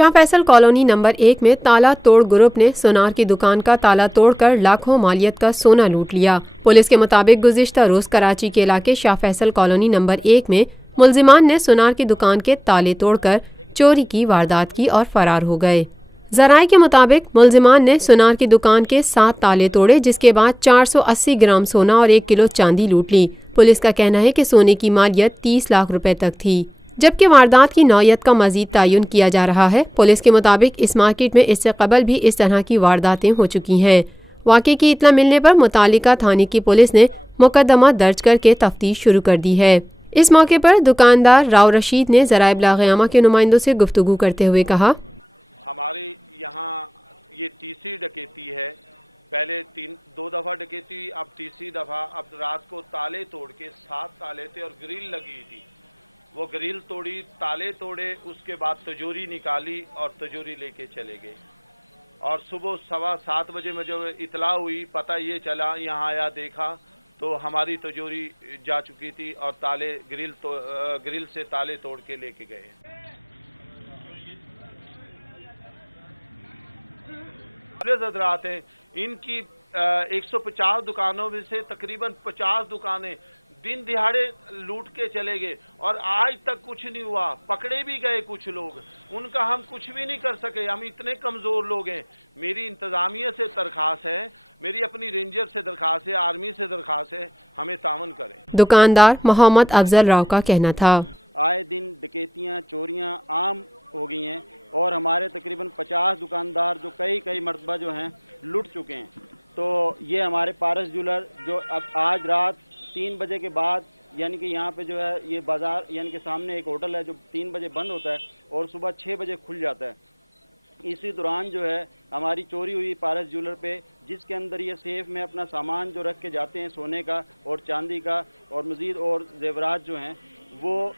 Shah Faisal colony number 1 में ताला तोड़ ग्रुप ने सोनार की दुकान का ताला तोड़कर लाखों मालियत का सोना लूट लिया। पुलिस के मुताबिक गुज़िश्ता रोज कराची के इलाके शाह फैसल कॉलोनी नंबर 1 में मुल्जिमान ने सोनार की दुकान के ताले तोड़कर चोरी की वारदात की और फरार हो गए। ज़राए के मुताबिक मुल्जिमान ने सोनार की दुकान के 7 ताले तोड़े, जिसके बाद 480 ग्राम सोना और 1 किलो चांदी लूट ली। पुलिस का कहना है कि सोने की मालियत 30 लाख रुपए तक थी, जबकि वारदात की नौयत का मजीद तयन किया जा रहा है। पुलिस के मुताबिक इस मार्केट में इससे कबल भी इस तरह की वारदातें हो चुकी हैं। वाक़े की इत्तला मिलने पर मुतालिका थाने की पुलिस ने मुकदमा दर्ज करके तफ्तीश शुरू कर दी है। इस मौके पर दुकानदार राव रशीद ने ज़राए इब्लाग़ के नुमाइंदों से गुफ्तगू करते हुए कहा, हमारे यहाँ ये तीसरी डकैती है। पहले 2 दफ़ा डकैती, अब तीसरी दफ़ा। अब रात को ताले तोड़ के 7 ताले थे और ग्रिल लगी थी, वो ग्रिल तोड़ी, ताले तोड़े, उसके बाद तिजोरी निकाली और तिजोरी लेके चले गए। और सुबह 7:15 बजे में जब इतला हुई, पता ये चला, यहाँ आया देखा तो हमारी तिजोरी जा चुकी थी और ताले ग्रिल से ताले तोड़ के लेके गए। हजरात हैं, इनकी 150 दुकानों में से तकरीबन 50 दुकानें दिन दिहाड़े लूट के चले गए और आज तक कुछ नहीं हुआ। पकड़े भी गए कुछ लोग, उनका हम कुछ भी नहीं कर सके। हम इतने कमज़ोर लोग हैं। मेरी इंतज़ामिया से दरख्वास्त है, मेरी अपनी रेंजर से दरख्वास्त है, आर्मी से दरख्वास्त है, हमें तावन करें। दुकानदार मोहम्मद अफजल राव का कहना था, आए दिन डकैतियाँ चोरियाँ आम हो गई हैं और हमारे तकरीबन 50 दुकानदार जो कई मरतबा जो हैं लुट चुके हैं। तो ये हमारे पारस ज्वेलर जो अब आज रात 3 बजे के बाद, यानी कि यहाँ पे जो है ये बाज़ार, यानी कि सामने एक होटल है जो 3 बजे बंद होता है और सुबह 6 बजे खुल जाता है। इसी दौरान जो है हमारी चोरी हुई पारस ज्वेलर पे, जिसके अंदर ये सेफ में अपना सामान जो रख के जाते हैं सोने का और चांदी का और मज़ीद और जेवरात जो हैं, वो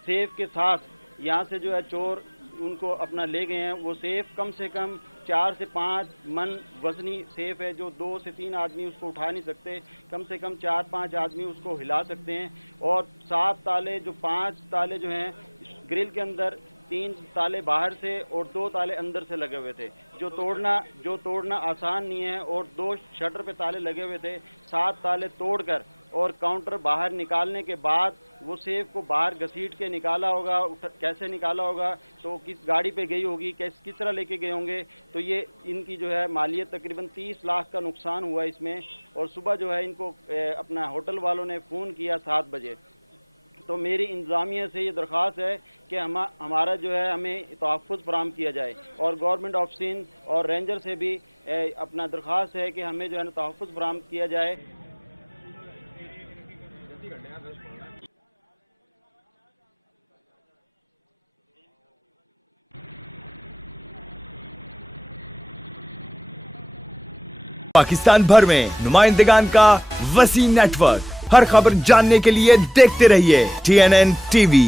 सेफ के साथ यहाँ से जो है चोर उनको अपना ले गए हैं। वो सेफ कम से कम 4 से 5 मन वजनी सेफ है, जो 2 से 3 आदमी उसको उठा नहीं सकते। कम से कम 4-5 आदमी उसको हिला सकते हैं। और 7 ताले, जो 5 ताले जो हैं ग्रिल के अंदर, 3 ताले बाहर से और 2 ताले अंदर से लगे हुए थे, जो तोड़ना आसान नहीं है। और 2 शटर पे ताले लगे हुए थे। 7 ताले तोड़कर और काउंटर बाहर निकालने के बाद वो सेफ को बाहर घसीट के निकाला होगा। कैसे निकाला होगा, तो किस गाड़ी पे गई होगी, किस तरह लेके गए होंगे। तो ये इनकी जो है मालियत तकरीबन 30 लाख का नुकसान हुआ इसमें। और सुबह जो है इनको अपना होटल वालों ने फ़ोन किया 7 बजे। तो मेरी इंतज़ामिया से ये दरख्वास्त है कि हमारा जो है हमें तहफ़्फ़ुज़ फराहम किया जाए। और गवर्नमेंट ऑफ सिंध और रेंजर से भी अपना दरख्वास्त है कि हमें जो है तहफ़्फ़ुज़ फराहम किया जाए। पाकिस्तान भर में नुमाइंदगान का वसी नेटवर्क। हर खबर जानने के लिए देखते रहिए TNN TV।